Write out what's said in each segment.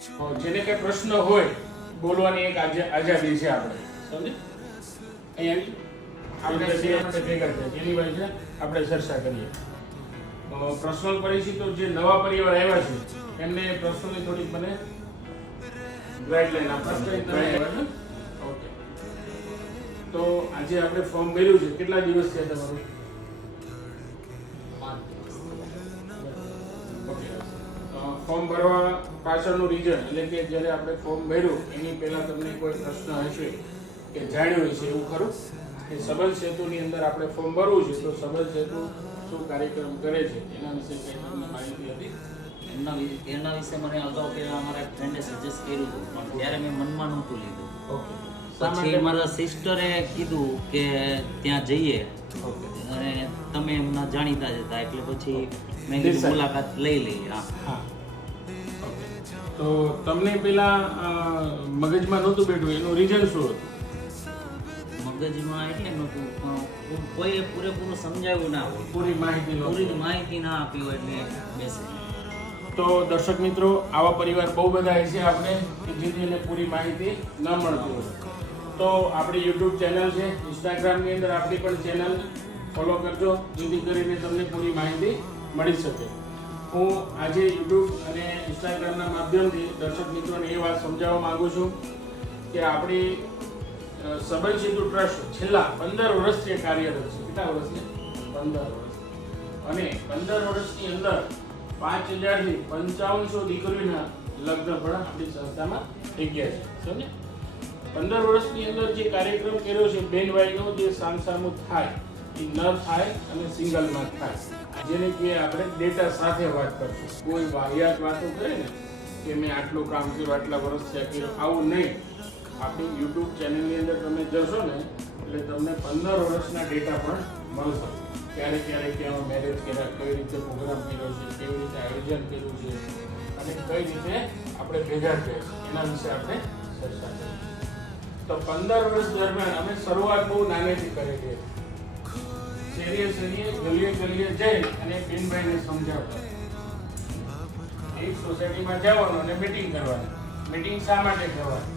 જેને કઈ પ્રશ્ન હોય બોલવાની એક આઝાદી છે આપણે સમજે અહીંયા આપણે ભેગા થયા જેની વાત છે આપણે ચર્ચા કરીએ. પર્સનલ પરિચિતો જે નવા પરિવાર આવ્યા છે એમને પર્સનલી થોડીક મને ગાઈડલાઈન આપવા. ઓકે, તો આજે આપણે ફોર્મ ભર્યું છે. કેટલા દિવસ થયા તમારું? ફોર્મ ભરવા પાછળનું રીઝન એટલે કે જ્યારે આપણે ફોર્મ ભર્યું એની પહેલા તમને કોઈ પ્રશ્ન હશે કે જાણ્યું હશે એવું ખરું કે સબલ સેતુની અંદર આપણે ફોર્મ ભરવું છે તો સબલ સેતુ શું કાર્યક્રમ કરે છે એના વિશે કંઈ તમને માહિતી હતી? એના વિશે મને અગાઉ પહેલા અમારા ફ્રેન્ડે સજેસ્ટ કર્યું હતું પણ ત્યારે મેં મનમાં નહોતું લીધું. ઓકે, પછી મારા સિસ્ટરે કીધું કે ત્યાં જઈએ અને તમે એમના જાણીતા જ હતા એટલે પછી મેં કીધું મુલાકાત લઈ લઈએ. હા, તો તમને પેલા મગજમાં નહોતું બેઠું એનું રીઝન શું હતું? મગજમાં એટલે નહોતું કોઈએ પૂરેપૂરું સમજાવ્યું ના હોય, પૂરી માહિતી ના આપી હોય એટલે બેસે. તો દર્શક મિત્રો, આવા પરિવાર બહુ બધા છે આપણે કે જેને પૂરી માહિતી ન મળતી હોય તો આપણી યુટ્યુબ ચેનલ છે, ઇન્સ્ટાગ્રામની અંદર આપણી પણ ચેનલ ફોલો કરજો જેથી કરીને તમને પૂરી માહિતી મળી શકે. હું આજે યુટ્યુબ અને ઇન્સ્ટાગ્રામના માધ્યમથી દર્શક મિત્રોને એ વાત સમજાવવા માંગુ છું કે આપણી સબલ સેતુ ટ્રસ્ટ છેલ્લા 15 વર્ષથી કાર્યરત છે. કેટલા વર્ષથી? 15 વર્ષ. અને 15 વર્ષની અંદર 5000 થી 5500 દીકરીઓના લગ્ન પણ આપણી સંસ્થામાં થઈ ગયા છે. સમજે? 15 વર્ષની અંદર જે કાર્યક્રમ કર્યો છે બેનવાઈનો જે સામસામું થાય એ ન થાય અને સિંગલમાં થાય, જેને કે આપણે ડેટા સાથે વાત કરશું. કોઈ વાહિયાત વાતો કરે ને કે મેં આટલું કામ કર્યું, આટલા વર્ષ થયા કર્યું, આવું નહીં. આપણી યુટ્યુબ ચેનલની અંદર તમે જશો ને એટલે તમને 15 વર્ષના ડેટા પણ મળશે. ક્યારેક ક્યારેક કેવા મેરેજ કર્યા, કઈ રીતે પ્રોગ્રામ કર્યો છે, કેવી રીતે આયોજન કર્યું છે અને કઈ રીતે આપણે ભેગા થયા એના વિશે આપણે ચર્ચા કરીએ. તો 15 વર્ષ દરમિયાન અમે શરૂઆત બહુ નાનેથી કરેલી હતી. શેરીએ ગલીએ જઈ અને બેનભાઈને સમજાવતા. એક સોસાયટીમાં જવાનું અને મીટિંગ કરવાની. મીટિંગ શા માટે કરવાની?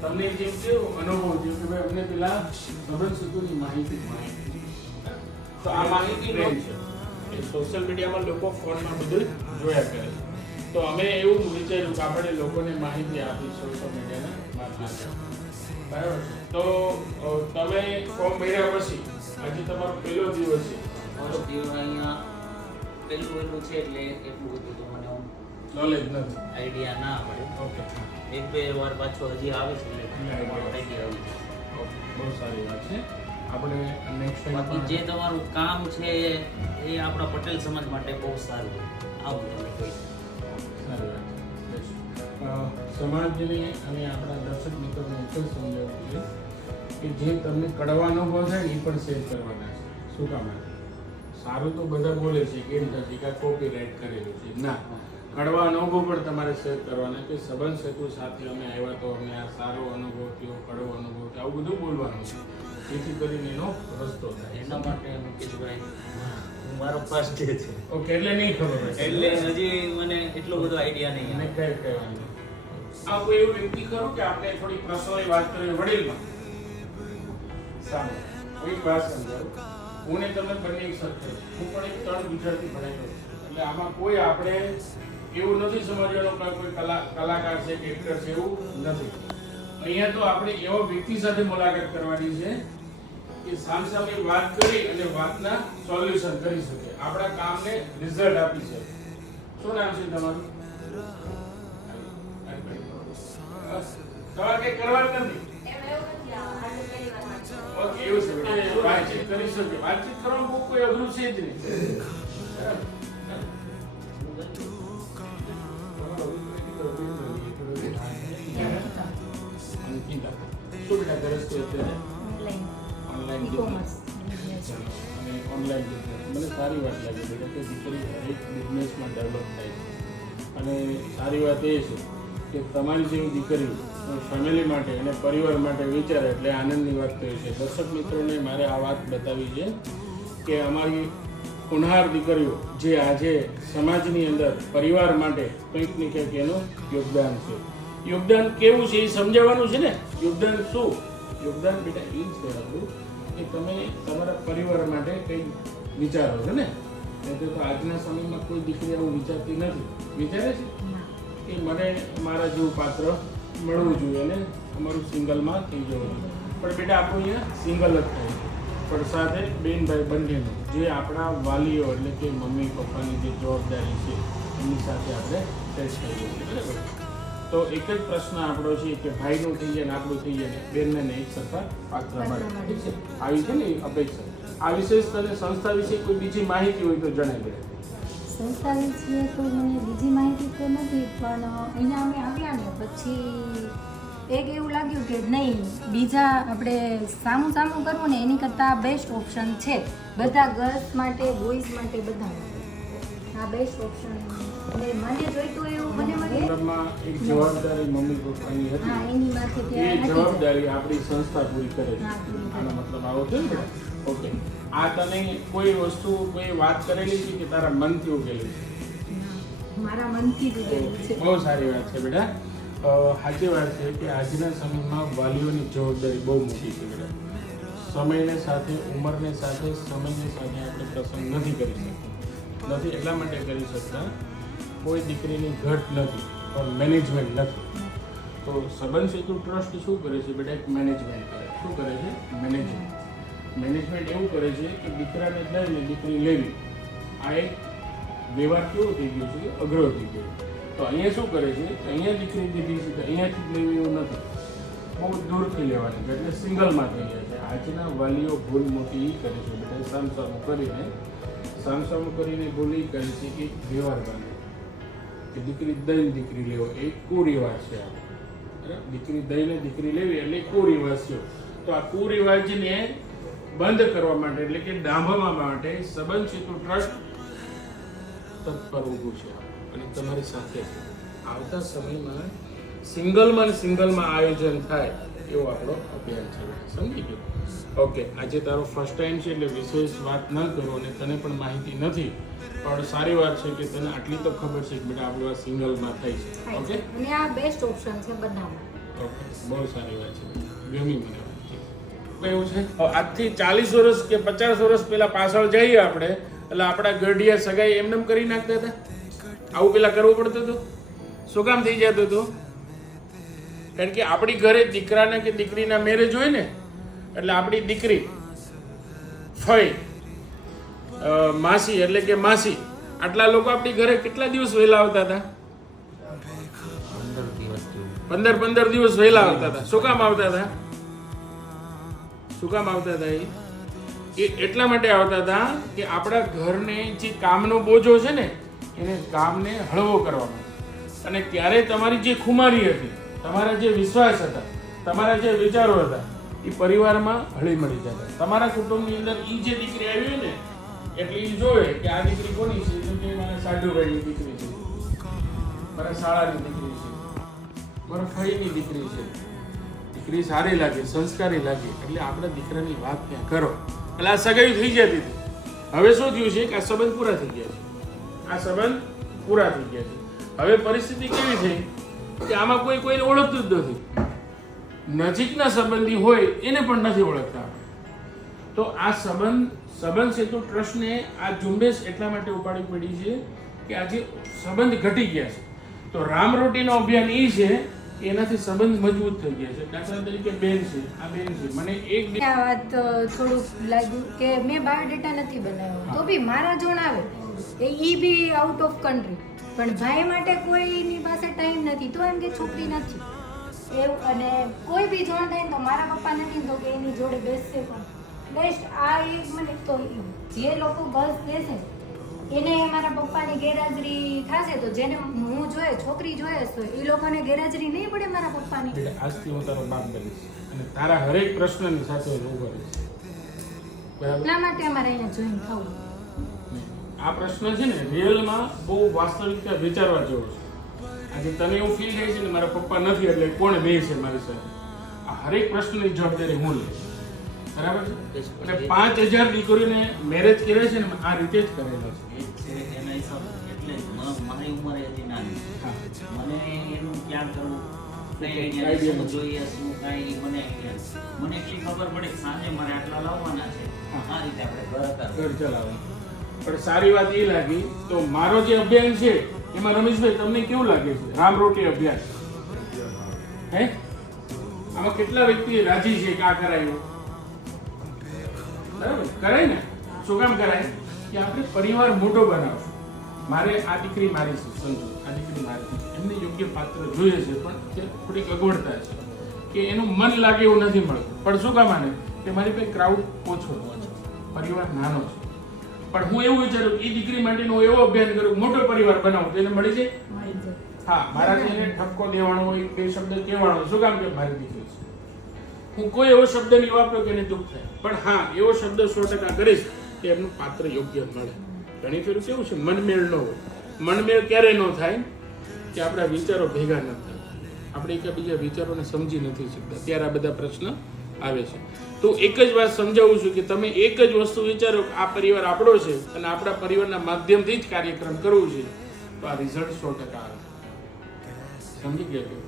તમને જેમ કેવું અનુભવ થયો કે ભાઈ અમને પેલા સબલ સેતુની માહિતી મળી. તો આ માહિતી રહે છે એ સોશિયલ મીડિયામાં લોકો ફોનમાં બધું જોયા કરે છે. તો અમે એવું વિચાર્યું કે આપણે લોકોને માહિતી આપી સોશિયલ મીડિયાના માધ્યમથી. બરાબર. તો તમે ફોર્મ ભર્યા પછી આજે તમારો પહેલો દિવસ છે. મારો દિવસ અહીંયા પહેલું છે એટલે એટલું બધું તો મને નોલેજ નથી, આઈડિયા ના પડે. ઓકે, એક બે વાર પાછો હજી આવે છે એટલે આઈડિયા આવી જાય. બહુ સારી વાત છે. આપણે નેક્સ્ટ બાકી જે તમારું કામ છે એ આપણા પટેલ સમાજ માટે બહુ સારું છે. આવું તમે કહી શકો. સારી વાત છે. સમાજને અને આપણા દર્શક મિત્રોને એક જ સમજાવવું છે કે જે તમને કડવા અનુભવ થાય ને એ પણ શેર કરવાના છે. શું કામ? સારું તો બધા બોલે છે કે નથી કે કોપી રાઇટ કરેલું છે, ના, કડવા અનુભવ પણ તમારે શેર કરવાના કે સબલ સેતુ સાથે અમે આવ્યા તો અમને આ સારો અનુભવ થયો, કડવો અનુભવ થયો, આવું બધું બોલવાનું છે જેથી કરીને એનો રસ્તો થાય. એના માટે મુકેશભાઈ મારો ફર્સ્ટ ડે છે. ઓકે, એટલે નહીં ખબર હોય એટલે હજી મને એટલો બધો આઈડિયા નહીં. અને કઈ કહેવાનું આ કોઈ એવું વ્યક્તિ ખરું કે આપણે થોડી પર્સનલી વાત કરીએ વડીલમાં? સારું, કોઈ વાત સમજાવું. હું ને તમે બંને એક સરખે, હું પણ એક 3 ગુજરાતી ભણેલો છું. એટલે આમાં કોઈ આપણે એવું નથી સમજવાનું કે કોઈ કલાકાર છે કે એક્ટર છે, એવું નથી. અહીંયા તો આપણે એવા વ્યક્તિ સાથે મુલાકાત કરવાની છે કે સામસામે વાત કરી અને વાતના સોલ્યુશન કરી શકે, આપણા કામને રિઝલ્ટ આપી શકે. શું નામ છે તમારું? તમારે કઈ કરવાનું નથી. ઓકે, એવું છે. વાતચીત કરી શકે. વાતચીત કરવામાં બહુ કોઈ અઘરું છે જ નહીં. શું બેટા દરસ છે અત્યારે? Online business. અને ઓનલાઈન બિઝનેસ મને સારી વાત લાગે છે કે દીકરી એક બિઝનેસમાં ડેવલપ થાય છે. અને સારી વાત એ છે કે તમારી જેવી દીકરી ફેમિલી માટે અને પરિવાર માટે વિચારે એટલે આનંદની વાત કહી છે. દર્શક મિત્રોને મારે આ વાત બતાવી છે કે અમારી ઉન્હાર દીકરીઓ જે આજે સમાજની અંદર પરિવાર માટે કંઈક ને કંઈક એનું યોગદાન છે. યોગદાન કેવું છે એ સમજાવવાનું છે ને. યોગદાન શું? યોગદાન બેટા એ જ છે આપણું કે તમે તમારા પરિવાર માટે કંઈક વિચારો છો ને. એટલે તો આજના સમયમાં કોઈ દીકરી આવું વિચારતી નથી. વિચારે છે કે મને મારા જેવું પાત્ર મળવું જોઈએ અને અમારું સિંગલમાં થઈ જવું જોઈએ. પણ બેટા આપણું અહીંયા સિંગલ જ થાય છે. પણ સાથે બેન ભાઈ બંનેનું જે આપણા વાલીઓ એટલે કે મમ્મી પપ્પાની જે જવાબદારી છે એની સાથે આપણે ફેસ કરીએ છીએ. બરાબર. તો એક જ પ્રશ્ન આપણો છે કે ભાઈનું થઈ જાય ને આપણું થઈ જાય ને બેનને એક સરખા પાત્ર મળે. ઠીક છે. આવી છે ને એ અપેક્ષા. આ વિશેષ તને સંસ્થા વિશે કોઈ બીજી માહિતી હોય તો જણાવી દે. સંસ્થા વિશે તો મને બીજી માહિતી તો નથી, પણ અહીંયા અમે આવ્યા ને પછી એક એવું લાગ્યું કે નહીં, બીજા આપણે સામું કરવું ને એની કરતાં બેસ્ટ ઓપ્શન છે બધા ગર્લ્સ માટે, બોયઝ માટે, બધા આ બેસ્ટ ઓપ્શન અને મને જોઈતું એવું મને મળે. ઘરમાં એક જવાબદારી મમ્મી પપ્પાની હા, હતી, એની માથે એ ત્યાં જવાબદારી આપણી સંસ્થા પૂરી કરે છે. હા, પૂરી કરે. આનો મતલબ આવો છે ને. ઓકે. આ તને કોઈ વસ્તુ કોઈ વાત કરેલી છે કે તારા મનથી ઉકેલી છે? મારા મનથી જ ઉકેલું છે. બહુ સારી વાત છે બેટા. સાચી વાત છે કે આજના સમયમાં વાલીઓની જવાબદારી બહુ મોટી છે બેટા. સમયને સાથે, ઉંમરને સાથે, સમયને સાથે આપણે પ્રસંગ નથી કરી શકતા. નથી એટલા માટે કરી શકતા કોઈ દીકરીની ઘટ નથી પણ મેનેજમેન્ટ નથી. તો સંબંધ સેતુ ટ્રસ્ટ શું કરે છે બેટા? એક મેનેજમેન્ટ કરે. શું કરે છે? મેનેજમેન્ટ એવું કરે છે કે દીકરાને લઈને દીકરી લેવી આ એક વ્યવહાર કેવો થઈ ગયો છે? અઘરો થઈ ગયો. તો અહીંયા શું કરે છે? અહીંયા દીકરી દીધી છે તો અહીંયાથી જ લેવી એવું નથી, બહુ દૂરથી લેવાની છે. એટલે સિંગલમાં થઈ જાય છે. આજના વાલીઓ ભૂલ મોટી એ કરે છે બેટા, સામસામું કરીને ભૂલ એ કરે છે કે વ્યવહાર બાંધે કે દીકરી દઈને દીકરી લેવો એ કુરિવાજ છે. બરાબર. દીકરી દઈને દીકરી લેવી એટલે કુરિવાજ છે. તો આ કુરિવાજને બંધ કરવા માટે એટલે કે ડામવા માટે સંબંધ સેતુ ટ્રસ્ટ તત્પર ઊભું છે અને તમારી સાથે છે. આવતા સમયમાં સિંગલમાં આયોજન થાય એવો આપણો અભિયાન છે. સમજી ગયો? ઓકે. આજે તારો ફર્સ્ટ ટાઈમ છે એટલે વિશેષ વાત ન કરો અને તને પણ માહિતી નથી, પણ સારી વાત છે કે તને આટલી તો ખબર છે કે બેટા આપણું આ સિંગલમાં થાય છે. ઓકે. અને આ બેસ્ટ ઓપ્શન છે બધામાં. ઓકે. બહુ સારી વાત છે. ગમી મને વાત. એવું છે આજથી 40 વર્ષ કે 50 વર્ષ પહેલા પાછળ જઈએ આપણે એટલે આપણા ગઢિયા સગાઈ એમને કરી નાખતા હતા. આવું પેલા કરવું પડતું હતું. શું કામ થઈ જતું હતું? કારણ કે આપણી ઘરે દીકરાના કે દીકરીના મેરેજ હોય ને એટલે આપણી દીકરી ફઈ માસી એટલે કે માસી આટલા લોકો આપણી ઘરે કેટલા દિવસ વહેલા આવતા હતા? 15 દિવસ વહેલા આવતા હતા. શું કામ આવતા હતા? એ એટલા માટે આવતા હતા કે આપણા ઘરને જે કામનો બોજો છે ને એને કામને હળવો કરવા માટે. અને ત્યારે તમારી જે ખુમારી હતી, તમારા જે વિશ્વાસ હતા, તમારા જે વિચારો હતા એ પરિવારમાં હળી મળી જતા. તમારા કુટુંબની અંદર એ જે દીકરી આવી હોય ને એટલે એ જોવે કે આ દીકરી કોની છે? તો કે મારા સાઢુભાઈની દીકરી છે, મારા શાળાની દીકરી છે, મારા ફઈની દીકરી છે. દીકરી સારી લાગે, સંસ્કારી લાગે એટલે આપણા દીકરાની વાત ત્યાં કરો. એટલે આ સગાઈ થઈ જતી હતી. હવે શું થયું છે કે આ સંબંધ પૂરા થઈ ગયા છે. હવે પરિસ્થિતિ કેવી થઈ કે આમાં કોઈને ઓળખતું જ નથી. નજીકના સંબંધી હોય એને પણ નથી ઓળખતા. તો આ સંબંધ સેતુ ટ્રસ્ટને આ ઝુંબેશ એટલા માટે ઉપાડી પડી છે કે આજે સંબંધ ઘટી ગયા છે. તો રામરોટીનો અભિયાન એ છે એનાથી સંબંધ મજબૂત થઈ ગયા છે. દાખલા તરીકે બેન છે, આ બેન છે, મને એક આ વાત થોડુંક લાગ્યું કે મેં બાયોડેટા નથી બનાવ્યો તો બી મારા જોણ આવે એ બી આઉટ ઓફ કન્ટ્રી, પણ ભાઈ માટે કોઈની પાસે ટાઈમ નથી તો એમ કે છોકરી નથી એવું. અને કોઈ બી જોણ થાય ને તો મારા પપ્પા નથી તો કે એની જોડે બેસશે પણ બેસ્ટ. આ એક મને તો જે લોકો ગર્લ્સ બેસે એને મારા પપ્પાની ગેરહાજરી થશે તો જેને હું જોઈએ છોકરી જોઈએ તો એ લોકોને ગેરહાજરી નહીં પડે મારા પપ્પાની. આજથી હું તારો બાપ બનીશ અને તારા હરેક પ્રશ્નની સાથે હું ઉભો રહીશ. બરાબર. એટલા માટે અમારે અહીંયા જોઈન થવું. આ પ્રશ્ન છે ને રિયલમાં બહુ વાસ્તવિકતા વિચારવા જેવો છે. આજે તને એવું ફીલ થાય છે ને મારા પપ્પા નથી એટલે કોણ બે છે મારી સાથે? આ હરેક પ્રશ્નની જવાબદારી હું લઈશ. બરાબર છે? મુકેશભાઈ, અને 5000 દીકરીઓને મેરેજ કરે છે ને આ રીતે જ કરેલો છે. એ જ છે એના હિસાબે એટલે જ મારી ઉંમર હજી નાની. હા. મને એનું ક્યાં કરવું કઈ idea idea શું નથી. જોઈએ શું કાંઈ મને એટલી ખબર પડે કે સાંજે મારે આટલા લાવવાના છે. હા. આ રીતે આપણે ઘર હતા ઘર ચલાવે. પણ સારી વાત એ લાગી તો મારો જે અભિયાન છે એમાં રમેશભાઈ તમને કેવું લાગે છે રામરોટી અભિયાન? હે આમાં કેટલા વ્યક્તિ રાજી છે કે આ કરાયું? બરાબર કરાય ને? શું કામ કરાય કે આપણે પરિવાર મોટો બનાવશું. મારે આ દીકરી મારી છે, સમજો આ દીકરી મારી છે, એમને યોગ્ય પાત્ર જોઈએ છે પણ તે થોડીક અગવડતા છે કે એનું મન લાગે એવું નથી મળતું. પણ શું કામ આને કે મારી પાસે ક્રાઉડ ઓછો છે, પરિવાર નાનો છે. પણ હું એવું વિચારું કે એ દીકરી માટેનો હું એવો અભિયાન કરું કે મોટો પરિવાર બનાવું તો એને મળી જાય. મળી જાય. હા, મારાથી એને ઠપકો દેવાનો હોય, બે શબ્દ કહેવાનો, શું કામ કે મારી દીકરી છે. હું કોઈ એવો શબ્દ નહીં વાપર્યો કે એને દુઃખ થાય, પણ હા એવો શબ્દ 100% કરીશ કે એમનું પાત્ર યોગ્ય મળે. ઘણી ફેર કેવું છે મનમેળ ન હોય. મનમેળ ક્યારે ન થાય કે આપણા વિચારો ભેગા ન થાય, આપણે એકબીજા વિચારોને સમજી નથી શકતા, ત્યારે આ બધા પ્રશ્ન આવે છે. તો એક જ વાત સમજાવું છું કે તમે એક જ વસ્તુ વિચારો કે આ પરિવાર આપણો છે અને આપણા પરિવારના માધ્યમથી જ કાર્યક્રમ કરવું છે તો આ રિઝલ્ટ 100% આવે. સમજી ગયા?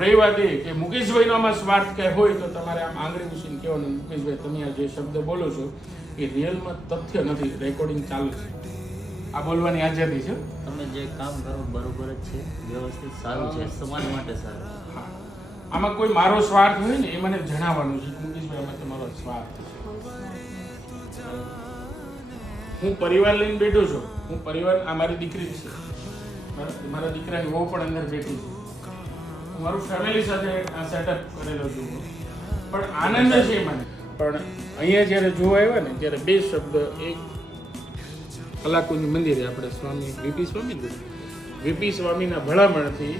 રહી વાત એ કે મુકેશભાઈનો આમાં સ્વાર્થ કઈ હોય તો તમારે આમ આંગળી ઉછીને કહેવાનું, મુકેશભાઈ તમે આ જે શબ્દ બોલો છો એ રિયલમાં તથ્ય નથી, રેકોર્ડિંગ ચાલુ છે, આ બોલવાની આઝાદી છે. તમે જે કામ કરો બરોબર જ છે, વ્યવસ્થિત સારું છે, સમાજ માટે સારું. હા, આમાં કોઈ મારો સ્વાર્થ હોય ને એ મને જણાવવાનું છે કે મુકેશભાઈ આમાં તમારો સ્વાર્થ છે. હું પરિવાર લઈને બેઠો છું, હું પરિવાર, આ મારી દીકરી જ છે, મારા દીકરાની વહુ પણ અંદર બેઠી છે, હું મારું ફેમિલી સાથે આ સેટઅપ કરેલો છું. પણ આનંદ છે મને. પણ અહીંયા જ્યારે જોવા આવ્યા ને ત્યારે બે શબ્દ, એક કલાકુંજ મંદિરે આપણે સ્વામી વીપી સ્વામીના ભલામણથી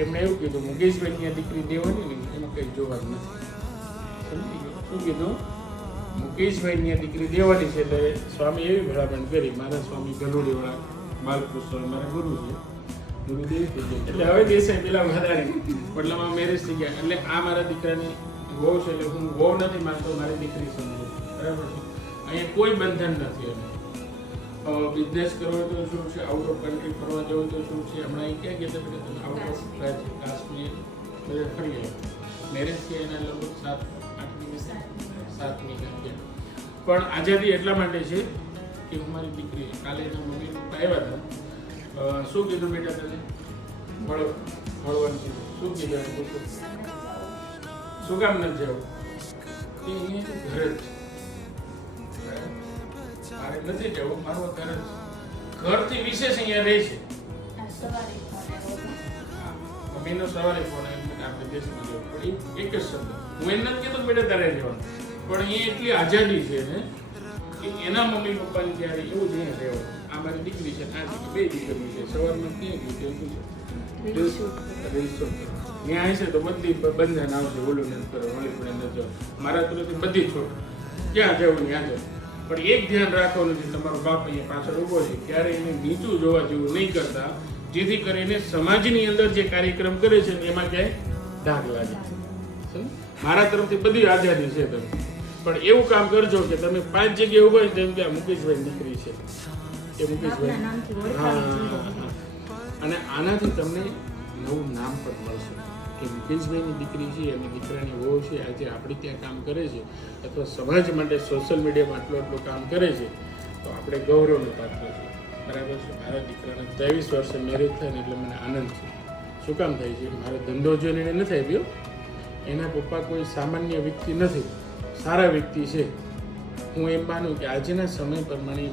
એમણે એવું કીધું મુકેશભાઈની આ દીકરી દેવાની ને એમાં કંઈ જોવાનું નથી. સમજી ગયો? શું કીધું? મુકેશભાઈની આ દીકરી દેવાની છે એટલે સ્વામી એવી ભલામણ કરી. મારા સ્વામી ગલુડીવાળા બાલકૃષ્ણ મારા ગુરુ છે, ગુરુદેવ થઈ ગયા એટલે હવે દેસાઈ પેલા વધારે મતલબ મેરેજ થઈ ગયા એટલે આ મારા દીકરાની વહુ છે એટલે હું વહુ નથી માનતો, મારી દીકરી સમજો. બરાબર છે? અહીંયા કોઈ બંધન નથી. અમે બિઝનેસ કરવો હોય તો શું છે, આઉટ ઓફ કન્ટ્રી ફરવા જવું હોય તો શું છે, હમણાં અહીં ક્યાં ગયા હતા તમે? આઉટ ઓફ કાશ્મીર બધે ફરી ગયા. મેરેજ થયા એના લગભગ 7-8 દિવસ 7 મહિના થયા. પણ આઝાદી એટલા માટે છે કે હું મારી દીકરી, કાલે એના મમ્મી પપ્પા આવ્યા હતા, શું કીધું બેટા તને? મળવાનું કીધું. શું કીધું? શું કામ નથી જવું? એ અહીંયા ઘર જ છે, મારે નથી જવું, મારું ઘર જ. ઘરથી વિશેષ અહીંયા રહે છે. મમ્મીનો સવારે ફોન આપણે દેશમાં જવું પણ એક જ શબ્દ, હું એમ નથી કહેતો બેટા તારે રહેવાનું, પણ અહીંયા એટલી આઝાદી છે ને કે એના મમ્મી પપ્પાને ત્યારે એવું જ અહીંયા રહેવાનું. આ મારી દીકરી છે, આ દીકરી, બે દીકરી છે. સવારમાં ક્યાં ગયું ત્યાં હશે તો બધી બંધન આવશે, ઓલું નથી કરો, વળી પણ નથી જવું, મારા તરફથી બધી છોડ, ક્યાં જવું ત્યાં જવું. પણ એક ધ્યાન રાખવાનું છે, તમારો બાપ અહીંયા પાછળ ઊભો છે, ક્યારે એને નીચું જોવા જેવું નહીં કરતા, જેથી કરીને સમાજની અંદર જે કાર્યક્રમ કરે છે એમાં ક્યાંય ડાઘ લાગે. મારા તરફથી બધી આઝાદી છે તમે, પણ એવું કામ કરજો કે તમે 5 જગ્યાએ ઊભા હોય તેમ કે આ મુકેશભાઈ દીકરી છે, એ મુકેશભાઈ. હા, અને આનાથી તમને નવું નામ પણ મળશે કે મુકેશભાઈની દીકરી છે અને દીકરાની વહુ છે, આજે આપણી ત્યાં કામ કરે છે અથવા સમાજ માટે સોશિયલ મીડિયામાં આટલું કામ કરે છે તો આપણે ગૌરવનું પાત્ર છે. બરાબર છે? મારા દીકરાને 23 વર્ષે મેરેજ થાય ને એટલે મને આનંદ છે. શું કામ થાય છે? મારો ધંધો જોઈને એને નથી આવ્યો, એના પપ્પા કોઈ સામાન્ય વ્યક્તિ નથી, સારા વ્યક્તિ છે. હું એમ માનું કે આજના સમય પ્રમાણે